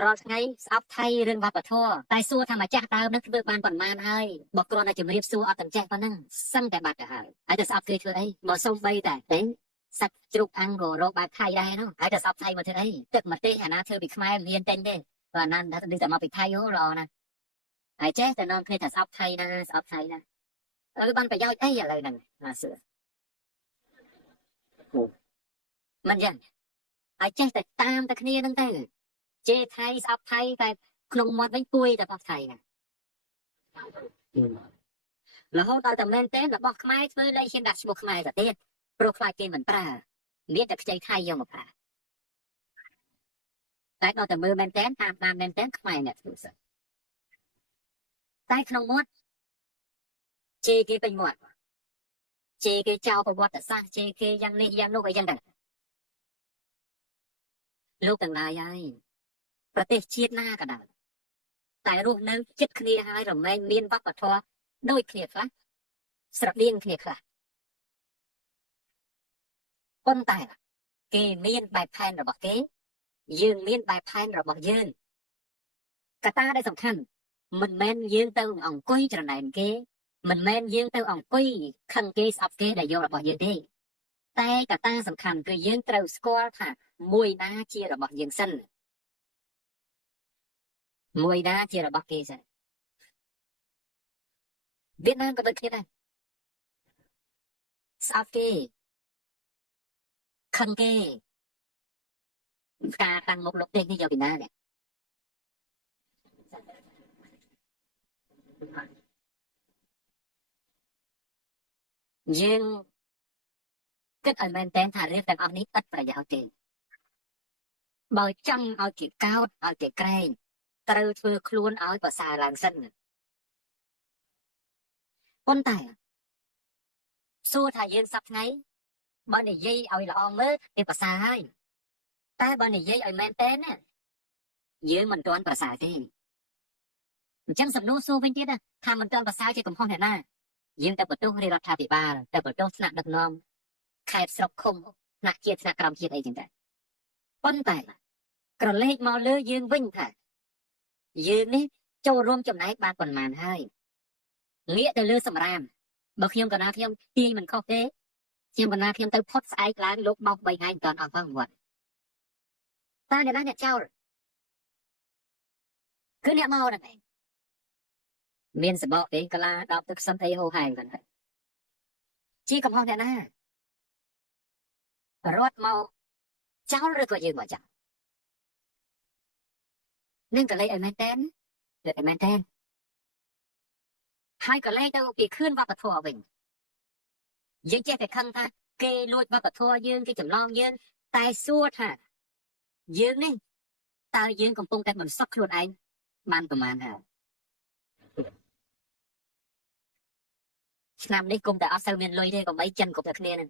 រាល់ថ្ងៃស្អប់ថៃរឿងវប្បធម៌តែសួរថាម្ចាស់ដើមនឹងធ្វើបានប៉ុន្មានហើយបើគ្រាន់តែជំរាបសួរអត់ទាំងចេះប៉ុណ្ណឹងសឹងតែបាត់ទៅហើយតែស្អប់គេធ្វើអីបើសុំបីតែសាច់ជ្រូកអាំងក៏រកបែបថៃដែរនោះហើយតែស្អប់ថៃមកធ្វើអីទឹកម្ទេសអាណាធ្វើពីខ្មែរមានតែងទេបើអាណានេះតែមកពីថៃហ៎រណាហើយចេះតែនាំគ្នាថាស្អប់ថៃណាស្អប់ថៃណាឥឡូវបានប្រយោជន៍អីឥឡូវហ្នឹងណាសួរមិនយ៉ាងហើយចេះតែតាមតែគ្នាហ្នឹងទៅជេរថៃស្អប់ថៃតែក្នុងមាត់វិញពួយតែបោះថៃណារហូតដល់តែមែនទេរបស់ខ្មែរធ្វើលេខហ៊ានដាក់ឈ្មោះខ្មែរទៅទៀតព្រោះខ្លាចគេមិនប្រើមានតែខ្ចីថៃយកមកប្រើតែដល់តែមើលមែនទេតាមមែនទេខ្មែរអ្នកធ្វើសិនតែក្នុងមាត់ជេរគេពេញមាត់ជេរគេចោលប្រវត្តិសាស្ត្រជេរគេយ៉ាងនេះយ៉ាងនោះអីយ៉ាងទៅលោកទាំងឡាយហើយប្រទេសជាតិណាក៏ដោយតែរស់នៅចិត្តគ្នាហើយរមែងមានវប្បធម៌ដូចគ្នាខ្លះស្រដៀងគ្នាខ្លះប៉ុន្តែគេមានបែបផែនរបស់គេយើងមានបែបផែនរបស់យើងកត្តាដែលសំខាន់មិនមែនយើងទៅអង្គុយច្រណែនគេមិនមែនយើងទៅអង្គុយខឹងគេស្អប់គេដែលយករបស់យើងទេតែកត្តាសំខាន់គឺយើងត្រូវស្គាល់ថាមួយណាជារបស់យើងសិនមួយណាជារបស់គេសិនវៀតណាមក៏ដូចគ្នាដែរស្អប់គេខឹងគេការតាំងមុខលោកទេនេះយកពីណានេះយើងគិតឲ្យមែនតើថារឿងទាំងអស់នេះឥតប្រយោជន៍ទេបើចង់ឲ្យគេកោតឲ្យគេក្រែងត្រូវធ្វើខ្លួនឲ្យប្រសើរឡើងសិនប៉ុន្តែសួរថាយើងសប្ថ្ងៃបើនិយាយឲ្យល្អមើលគេប្រសើរហើយតែបើនិយាយឲ្យមែនតើណាយើងមិនទាន់ប្រសើរទេអញ្ចឹងសំណួរសួរវិញទៀតថាមិនទាន់ប្រសើរជាកំហុសអ្នកណាយើងទៅបន្ទោសរាជរដ្ឋាភិបាលទៅបន្ទោសថ្នាក់ដឹកនាំខេត្តស្រុកឃុំថ្នាក់ជាតិថ្នាក់ក្រោមជាតិអីចឹងដែរប៉ុន្តែក្រឡេកមកលើយើងវិញថាយើងនេះចូលរួមចំណែកបានប៉ុន្មានហើយងាកទៅលើសម្រាមបើខ្ញុំកណាខ្ញុំទាយមិនខុសទេខ្ញុំកណាខ្ញុំទៅផុតស្អែកឡើងលោកបោក3ថ្ងៃមិនទាន់អស់ផងវត្តតែអ្នកណាអ្នកចោលគឺអ្នកមកហ្នឹងឯងមានសបកទេកាឡា10ទឹកសិនអីហូហែងហ្នឹងជាកំហុសអ្នកណារត់មកចោលឬក៏យើងមកចោលនឹងកលេចឲ្យមែនតើតែមែនតើហើយកលេចទៅពីខឿនវប្បធម៌វិញយើងចេះតែខឹងថាគេលួចវប្បធម៌យើងគេចម្លងយើងតែសួរថាយើងនេះតើយើងកំពុងតែបន្សុទ្ធខ្លួនឯងបានប្រមាណហើយឆ្នាំនេះគុំតែអត់សូវមានលុយទេកុំអីចិនគ្រប់តែគ្នានឹង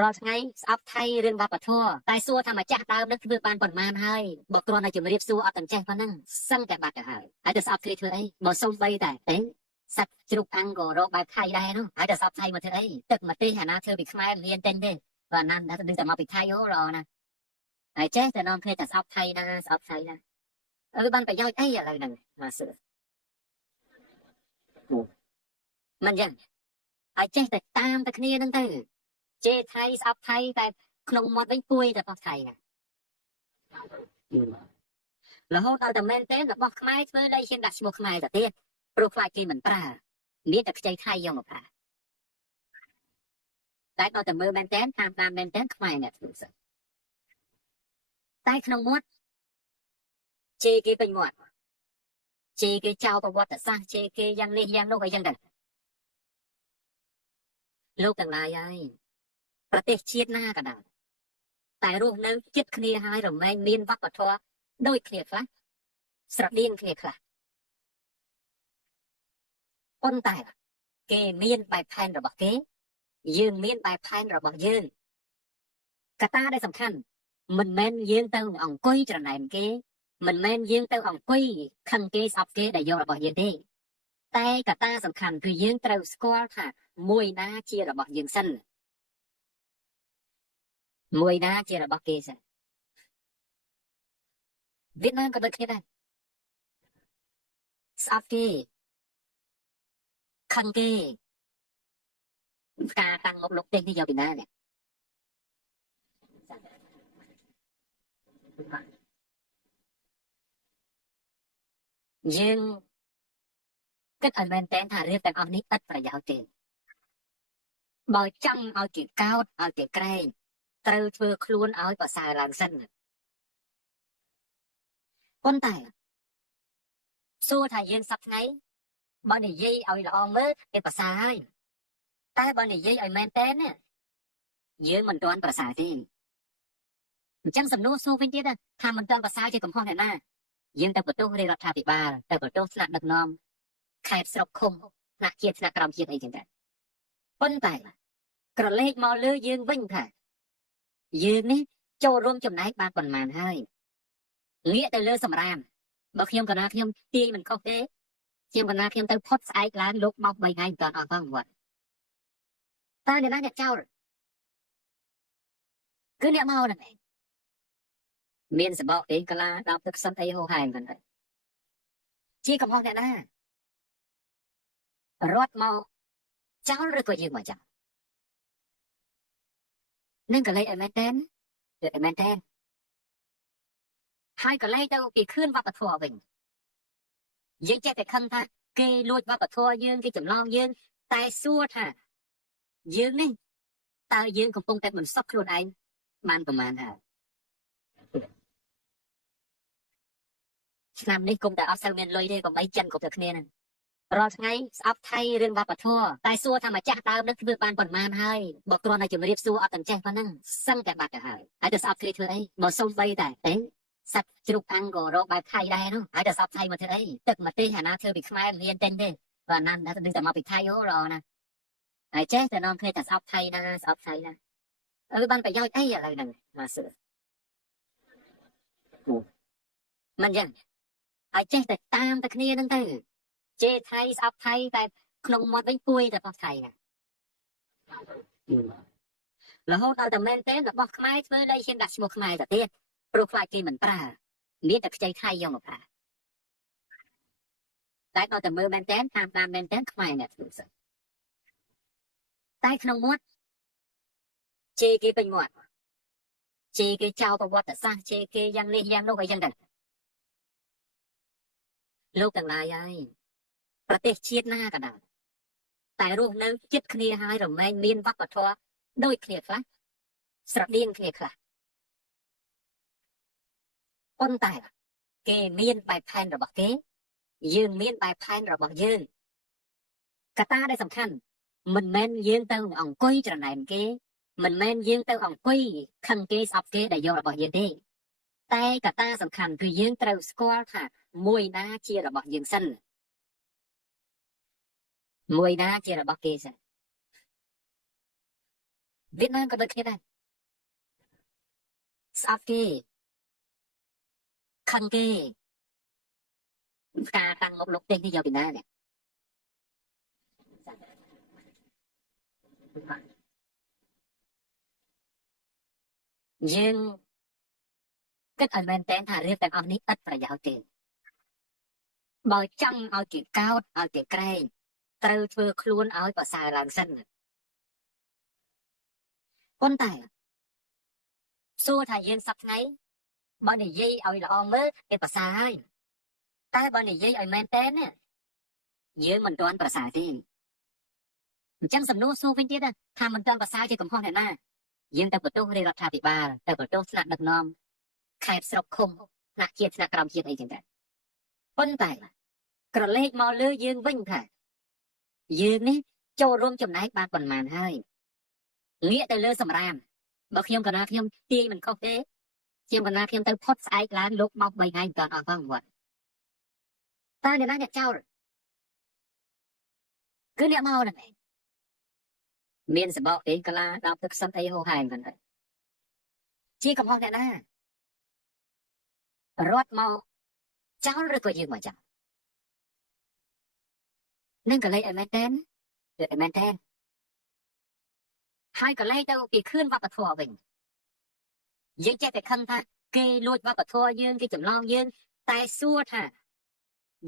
រាល់ថ្ងៃស្អប់ថៃរឿងវប្បធម៌តែសួរថាម្ចាស់ដើមនឹងធ្វើបានប៉ុន្មានហើយបើគ្រាន់តែជំរាបសួរអត់ទាំងចេះប៉ុណ្ណឹងសឹងតែបាត់ទៅហើយតែស្អប់គ្នាធ្វើអីបើសុំបីតែសាច់ជ្រូកអាំងក៏រកបែបថៃដែរនោះហើយតែស្អប់ថៃមកធ្វើអីទឹកម្ទេសអាណាធ្វើពីខ្មែរមានតែងទេបើអាណានឹងតែមកពីថៃហ៎រណាហើយចេះតែនាំគ្នាតែស្អប់ថៃណាស្អប់ថៃណាបានប្រយោជន៍អីឥឡូវហ្នឹងមកសួរមិនយ៉ាងហើយចេះតែតាមតែគ្នាហ្នឹងទៅជេរថៃស្អប់ថៃតែក្នុងមាត់វិញពួយតែបោះថៃណារហូតដល់តែមែនទេរបស់ខ្មែរធ្វើលេខហ៊ានដាក់ឈ្មោះខ្មែរទៅទៀតព្រោះខ្លាចគេមិនប្រើមានតែខ្ចីថៃយកមកប្រើតែដល់តែមើលមែនទេតាមមែនទេខ្មែរអ្នកធ្វើសិនតែក្នុងមាត់ជេរគេពេញមាត់ជេរគេចោលប្រវត្តិសាស្ត្រជេរគេយ៉ាងនេះយ៉ាងនោះអីចឹងទៅលោកទាំងឡាយហើយប្រទេសជាតិណាក៏ដោយតែរស់នៅចិត្តគ្នាហើយរមែងមានវប្បធម៌ដូចគ្នាខ្លះស្រដៀងគ្នាខ្លះប៉ុន្តែគេមានបែបផែនរបស់គេយើងមានបែបផែនរបស់យើងកត្តាដែលសំខាន់មិនមែនយើងទៅអង្គុយច្រណែនគេមិនមែនយើងទៅអង្គុយខឹងគេស្អប់គេដែលយករបស់យើងទេតែកត្តាសំខាន់គឺយើងត្រូវស្គាល់ថាមួយណាជារបស់យើងសិនមួយណាជារបស់គេសិន Việt Nam cóដូចគ្នាដែរស្អប់គេខឹងគេការតាំងមុខលុកទេនេះយកពីណានេះយើងគិតឲ្យមែនតើថារឿងទាំងអស់នេះឥតប្រយោជន៍ទេបើចង់ឲ្យគេកោតឲ្យគេក្រែងត្រូវធ្វើខ្លួនឲ្យប្រសើរឡើងសិនប៉ុន្តែសួរថាយើងសប្ថ្ងៃបើនិយាយឲ្យល្អមើលគេប្រសើរហើយតែបើនិយាយឲ្យមែនតើយើងមិនទាន់ប្រសើរទេអញ្ចឹងសំណួរសួរវិញទៀតថាមិនទាន់ប្រសើរជាកំហុសអ្នកណាយើងទៅបន្ទោសរាជរដ្ឋាភិបាលទៅបន្ទោសថ្នាក់ដឹកនាំខេត្តស្រុកឃុំថ្នាក់ជាតិថ្នាក់ក្រោមជាតិអីចឹងដែរប៉ុន្តែក្រឡេកមកលើយើងវិញថាយើងនេះចូលរួមចំណែកបានប៉ុន្មានហើយងាកទៅលើសម្រាមបើខ្ញុំកណាខ្ញុំទាយមិនខុសទេខ្ញុំកណាខ្ញុំទៅផុតស្អែកឡើងលោកបោក3ថ្ងៃមិនទាន់អស់ផងវត្តតើអ្នកណាអ្នកចោលគឺអ្នកមកហ្នឹងឯងមានសបកទេកាឡាដល់ទឹកសិនអីហោហែងហ្នឹងដែរជាកំហុសអ្នកណារត់មកចោលឬក៏យើងមកចោលនឹងកលេចឲ្យមែនតើមែនតើហើយកលេចទៅពីខឿនវប្បធម៌វិញយើងចេះតែខឹងថាគេលួចវប្បធម៌យើងគេចម្លងយើងតែសួរថាយើងនេះតើយើងកំពុងតែបន្សប់ខ្លួនឯងបានប្រមាណហើយឆ្នាំនេះគុំតែអត់សូវមានលុយទេកុំអីចិនគ្រប់តែគ្នាហ្នឹងរាល់ថ្ងៃស្អប់ថៃរឿងវប្បធម៌តែសួរថាម្ចាស់ដើមនឹងធ្វើបានប៉ុន្មានហើយបើគ្រាន់តែជំរាបសួរអត់ទាំងចេះប៉ុណ្ណឹងសឹងតែបាត់ទៅហើយទៅស្អប់គ្នាធ្វើអីបើសុំបីតែសត្វជ្រូកអាំងក៏រកបែបថៃដែរនោះហើយតែស្អប់ថៃមកធ្វើអីទឹកម្ទេសអាណាធ្វើពីខ្មែរមានទិញទេបើអាណាដឹងតែមកពីថៃអូរណាហើយចេះតែនាំគ្នាតែស្អប់ថៃណាស្អប់ថៃណាបានប្រយោជន៍អីឥឡូវហ្នឹងមកសួរមិនយ៉ាងហើយចេះតែតាមតែគ្នាហ្នឹងទៅជេរថៃស្អប់ថៃតែក្នុងមាត់វិញពួយតែរបស់ថៃណារហូតដល់តែមែនទេរបស់ខ្មែរធ្វើលេខហ៊ានដាក់ឈ្មោះខ្មែរទៅទៀតព្រោះខ្លាចគេមិនប្រើមានតែខ្ចីថៃយកមកប្រើតែដល់តែមើលមែនទេតាមមែនទេខ្មែរអ្នកធ្វើសិនតែក្នុងមាត់ជេរគេពេញមាត់ជេរគេចោលប្រវត្តិសាស្ត្រជេរគេយ៉ាងនេះយ៉ាងនោះអីចឹងទៅលោកទាំងឡាយហើយប្រទេសជាតិណាក៏ដោយតែរស់នៅជិតគ្នាហើយរមែងមានវប្បធម៌ដូចគ្នាខ្លះស្រដៀងគ្នាខ្លះប៉ុន្តែគេមានបែបផែនរបស់គេយើងមានបែបផែនរបស់យើងកត្តាដែលសំខាន់មិនមែនយើងទៅអង្គុយច្រណែនគេមិនមែនយើងទៅអង្គុយខឹងគេស្អប់គេដែលយករបស់យើងទេតែកត្តាសំខាន់គឺយើងត្រូវស្គាល់ថាមួយណាជារបស់យើងសិនមួយណាជារបស់គេសិនវៀតណាមក៏ដូចគ្នាដែរស្អប់គេខឹងគេការតាំងមុខលុកទេនេះយកពីណានេះយើងគិតឲ្យមែនតើថារឿងទាំងអស់នេះឥតប្រយោជន៍ទេបើចង់ឲ្យគេកោតឲ្យគេក្រែងត្រូវធ្វើខ្លួនឲ្យប្រសើរឡើងសិនប៉ុន្តែសួរថាយើងសប្ថ្ងៃបើនិយាយឲ្យល្អមើលគេប្រសើរហើយតែបើនិយាយឲ្យមែនតើយើងមិនទាន់ប្រសើរទេអញ្ចឹងសំណួរសួរវិញទៀតថាមិនទាន់ប្រសើរជាកំហុសអ្នកណាយើងទៅបន្ទោសរាជរដ្ឋាភិបាលទៅបន្ទោសថ្នាក់ដឹកនាំខេត្តស្រុកឃុំថ្នាក់ជាតិថ្នាក់ក្រោមជាតិអីចឹងដែរប៉ុន្តែក្រឡេកមកលើយើងវិញថាយើងនេះចូលរួមចំណែកបានប៉ុន្មានហើយងាកទៅលើសម្រាមបើខ្ញុំកណាខ្ញុំទាយមិនខុសទេខ្ញុំកណាខ្ញុំទៅផុតស្អែកឡើងលោកបោក3ថ្ងៃមិនទាន់អស់ផងវត្តតើអ្នកណាអ្នកចោលគឺអ្នកមកហ្នឹងឯងមានសបកទេកាឡាដល់ទឹកសិនអីហោហែងហ្នឹងជាកំហុសអ្នកណារត់មកចោលឬក៏យើងមកចោលនឹងកលេចឲ្យមែនតើមែនតើហើយកលេចទៅពីខឿនវប្បធម៌វិញយើងចេះតែខឹងថា គេលួចវប្បធម៌យើងគេចម្លងយើងតែសួរថា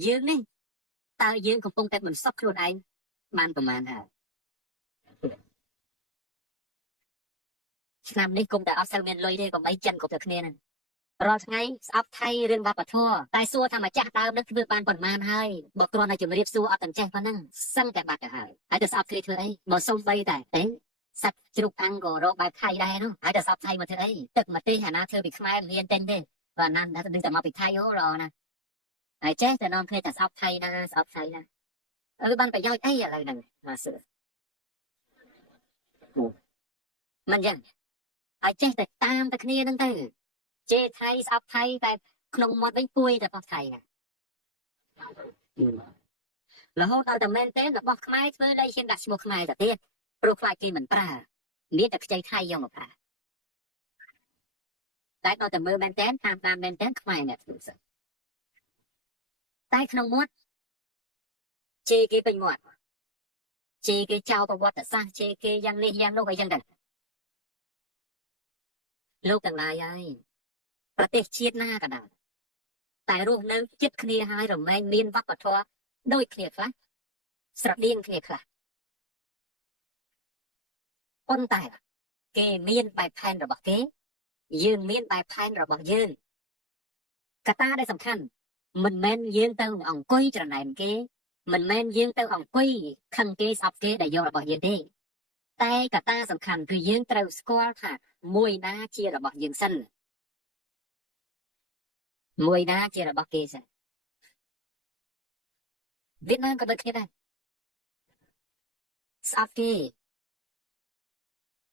យើងនេះតើយើងកំពុងតែបន្សប់ខ្លួនឯងបានប្រមាណហើយឆ្នាំនេះគុំតែអត់សូវមានលុយទេកុំអីចិនគ្រប់តែគ្នាហ្នឹងរាល់ថ្ងៃស្អប់ថៃរឿងវប្បធម៌តែសួរថាម្ចាស់ដើមនឹងធ្វើបានប៉ុន្មានហើយបើគ្រាន់តែជំរាបសួរអត់ទាំងចេះប៉ុណ្ណឹងសឹងតែបាត់ទៅហើយទៅស្អប់គ្នាធ្វើអីបើសុំបីតែសัตว์ជ្រូកអាំងក៏រកបែបថៃដែរនោះហើយទៅស្អប់ថៃមកធ្វើអីទឹកម្ទេសអាណាធ្វើពីខ្មែរមិនហ៊ានទិញទេបើអាណាតែទៅមកពីថៃអូរណាហើយចេះតែនាំគ្នាតែស្អប់ថៃណាស្អប់ថៃណាបានប្រយោជន៍អីឥឡូវហ្នឹងមកសួរមិនចឹងហើយចេះតែតាមតែគ្នាហ្នឹងទៅជេរថៃស្អប់ថៃតែក្នុងមាត់វិញពួយតែបោះថៃណារហូតដល់តែមែនទេរបស់ខ្មែរធ្វើលែងហ៊ានដាក់ឈ្មោះខ្មែរទៅទៀតព្រោះខ្លាចគេមិនប្រើមានតែខ្ចីថៃយកមកប្រើតែដល់តែមើលមែនទេតាមមែនទេខ្មែរអ្នកធ្វើសិនតែក្នុងមាត់ជេរគេពេញមាត់ជេរគេចោលប្រវត្តិសាស្ត្រជេរគេយ៉ាងនេះយ៉ាងនោះអីចឹងទៅលោកទាំងឡាយហើយប្រទេសជាតិណាក៏ដោយតែរស់នៅជិតគ្នាហើយរមែងមានវប្បធម៌ដូចគ្នាខ្លះស្រដៀងគ្នាខ្លះប៉ុន្តែគេមានបែបផែនរបស់គេយើងមានបែបផែនរបស់យើងកត្តាដែលសំខាន់មិនមែនយើងទៅអង្គុយច្រណែនគេមិនមែនយើងទៅអង្គុយខឹងគេស្អប់គេដែលយករបស់យើងទេតែកត្តាសំខាន់គឺយើងត្រូវស្គាល់ថាមួយណាជារបស់យើងសិនមួយណាជារបស់គេសិនវៀតណាមក៏ដូចគ្នាដែរស្អប់គេ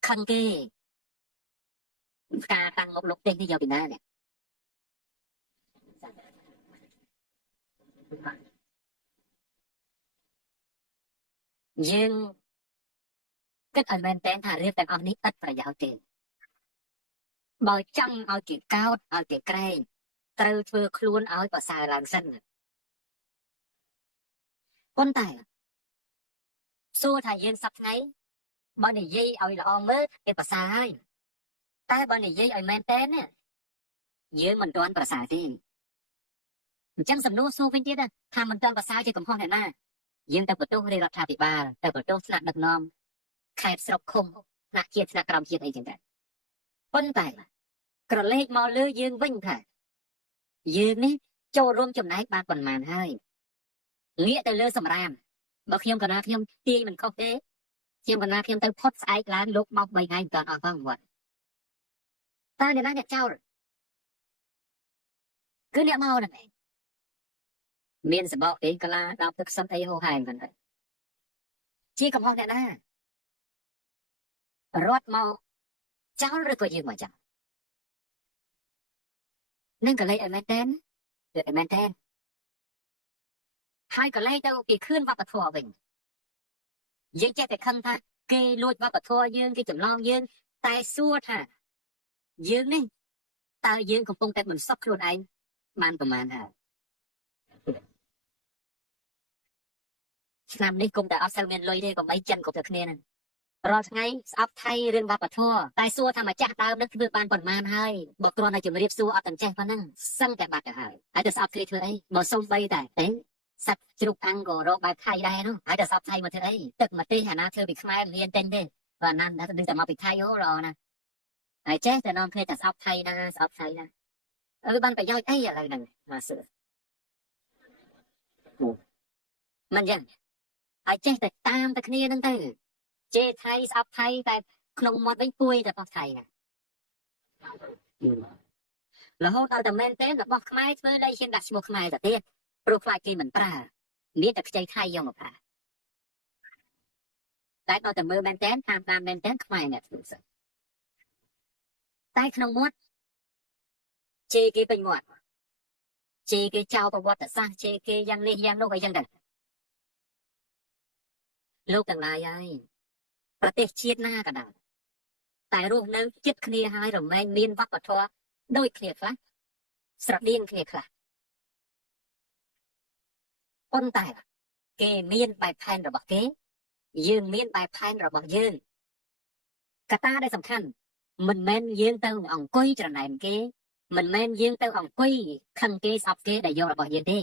ខឹងគេការតាំងមុខលោកទេសនេះយកពីណានេះយើងគិតឲ្យមែនតើថារឿងទាំងអស់នេះឥតប្រយោជន៍ទេបើចង់ឲ្យគេកោតឲ្យគេក្រែងត្រូវធ្វើខ្លួនឲ្យប្រសើរឡើងសិនប៉ុន្តែសួរថាយើងសប្ថ្ងៃបើនិយាយឲ្យល្អមើលគេប្រសើរហើយតែបើនិយាយឲ្យមែនតើយើងមិនទាន់ប្រសើរទេអញ្ចឹងសំណួរសួរវិញទៀតថាមិនទាន់ប្រសើរជាកំហុសអ្នកណាយើងទៅបន្ទោសរាជរដ្ឋាភិបាលទៅបន្ទោសថ្នាក់ដឹកនាំខេត្តស្រុកឃុំថ្នាក់ជាតិថ្នាក់ក្រោមជាតិអីចឹងដែរប៉ុន្តែក្រឡេកមកលើយើងវិញថាយើងនេះចូលរួមចំណែកបានប៉ុន្មានហើយងាកទៅលើសម្រាមបើខ្ញុំកណាខ្ញុំទាយមិនខុសទេខ្ញុំកណាខ្ញុំទៅផុតស្អែកឡើងលោកបោក3ថ្ងៃមិនទាន់អស់ផងវត្តតើអ្នកណាអ្នកចោលគឺអ្នកមកហ្នឹងមានសបកអីកាឡាដល់ទឹកសុទ្ធអីហូរហែងហ្នឹងទៅជាកំហុសអ្នកណារត់មកចោលឬក៏យើងមកចោលនឹងកលេចឲ្យមែនតើឲ្យមែនតើហើយកលេចទៅពីខឿនវប្បធម៌វិញយើងចេះតែខឹងថាគេលួចវប្បធម៌យើងគេចម្លងយើងតែសួរថាយើងនេះតើយើងកំពុងតែបន្សប់ខ្លួនឯងបានប្រមាណហើយឆ្នាំនេះគុំតែអត់សូវមានលុយទេកុំអីចិនគ្រប់តែគ្នាហ្នឹងរាល់ថ្ងៃស្អប់ថៃរឿងវប្បធម៌តែសួរថាម្ចាស់ដើមនឹងធ្វើបានប៉ុន្មានហើយបើគ្រាន់តែជំរាបសួរអត់ទាំងចេះប៉ុណ្ណឹងសឹងតែបាត់ទៅហើយទៅស្អប់គ្នាធ្វើអីបើសុំបីតែសัตว์ជ្រូកអាំងក៏រកបែបថៃដែរនោះហើយទៅស្អប់ថៃមកធ្វើអីទឹកម្ទេសអាណាធ្វើពីខ្មែរមិនហ៊ានទិញទេបើអាណាទៅមកពីថៃអូរណាហើយចេះតែនាំគ្នាតែស្អប់ថៃណាស្អប់ថៃណាបានប្រយោជន៍អីឥឡូវហ្នឹងមកសួរមិនចឹងហើយចេះតែតាមតែគ្នាហ្នឹងទៅជេរថៃស្អប់ថៃតែក្នុងមាត់វិញពួយតែបោះថៃណារហូតដល់តែមែនទេរបស់ខ្មែរធ្វើលែងហ៊ានដាក់ឈ្មោះខ្មែរទៅទៀតព្រោះខ្លាចគេមិនប្រើមានតែខ្ចីថៃយកមកប្រើតែដល់តែមើលមែនទេតាមមែនទេខ្មែរអ្នកធ្វើសិនតែក្នុងមាត់ជេរគេពេញមាត់ជេរគេចោលប្រវត្តិសាស្ត្រជេរគេយ៉ាងនេះយ៉ាងនោះអីចឹងទៅលោកទាំងឡាយហើយប្រទេសជាតិណាក៏ដោយតែរស់នៅជិតគ្នាហើយរមែងមានវប្បធម៌ដូចគ្នាខ្លះស្រដៀងគ្នាខ្លះប៉ុន្តែគេមានបែបផែនរបស់គេយើងមានបែបផែនរបស់យើងកត្តាដែលសំខាន់មិនមែនយើងទៅអង្គុយច្រណែនគេ mình men dương tao hỏng quy khăn kê sọc kê đại vô là bỏ dương đi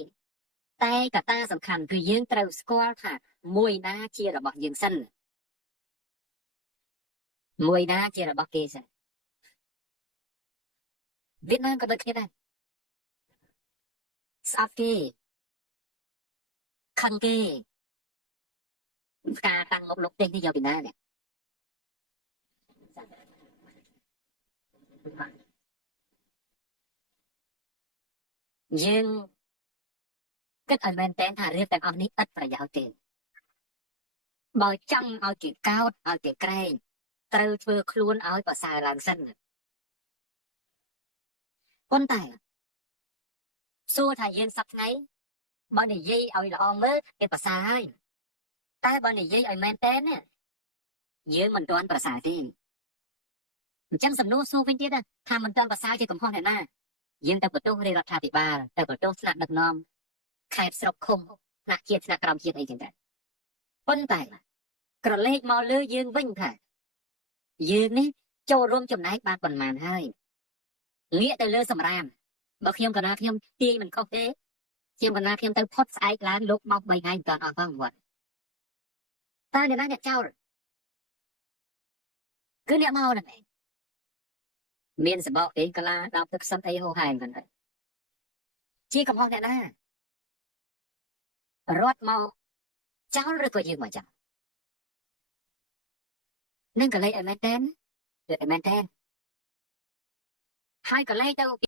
tay cả ta sầm khăn cứ dương tao squat hả mùi na chia là bỏ dương sân mùi na chia là bỏ kê sân Việt Nam có được thế này sọc kê khăn kê ta tăng một lúc tên đi vào Việt Nam này dương kết ở men tên thả riêng tên ông ní ít phải giáo tiền bò trong ao chuyện cao ao chuyện cày trâu vừa luôn ao và xài làng sân con tài xua thầy yên sắp ngay bọn này dây ao là ông mới cái bà xài ta bọn này dây ao men tên nè dưới mình toàn bà xài tiền chẳng sầm nô xô bên tiết à tham mình toàn bà xài chứ cũng không thể na dương ta bật tôi đây là thà bị bà ta bật tôi là đặc nom khai sọc không nạc kia nạc cầm kia ấy chẳng hạn con tài làกระเลขមកលើយើងវិញថាយើងនេះចូលរួមចំណែកបានប៉ុន្មានហើយងាកទៅលើសម្រាមបើខ្ញុំកណាខ្ញុំទាយមិនខុសទេខ្ញុំកណាខ្ញុំទៅផុតស្អែកឡើងលោកបោក3ថ្ងៃមិនទាន់អស់ផងវត្តតើអ្នកណាអ្នកចោលគឺអ្នកមកហ្នឹងឯងមានសបកអីកាឡាដល់ទឹកសិនអីហូរហែងហ្នឹងឯងជាកំហុសអ្នកណារត់មកចោលឬក៏យើងមកចោលនឹងកលេចឲ្យមែនតើមែនតើហើយកលេចទៅ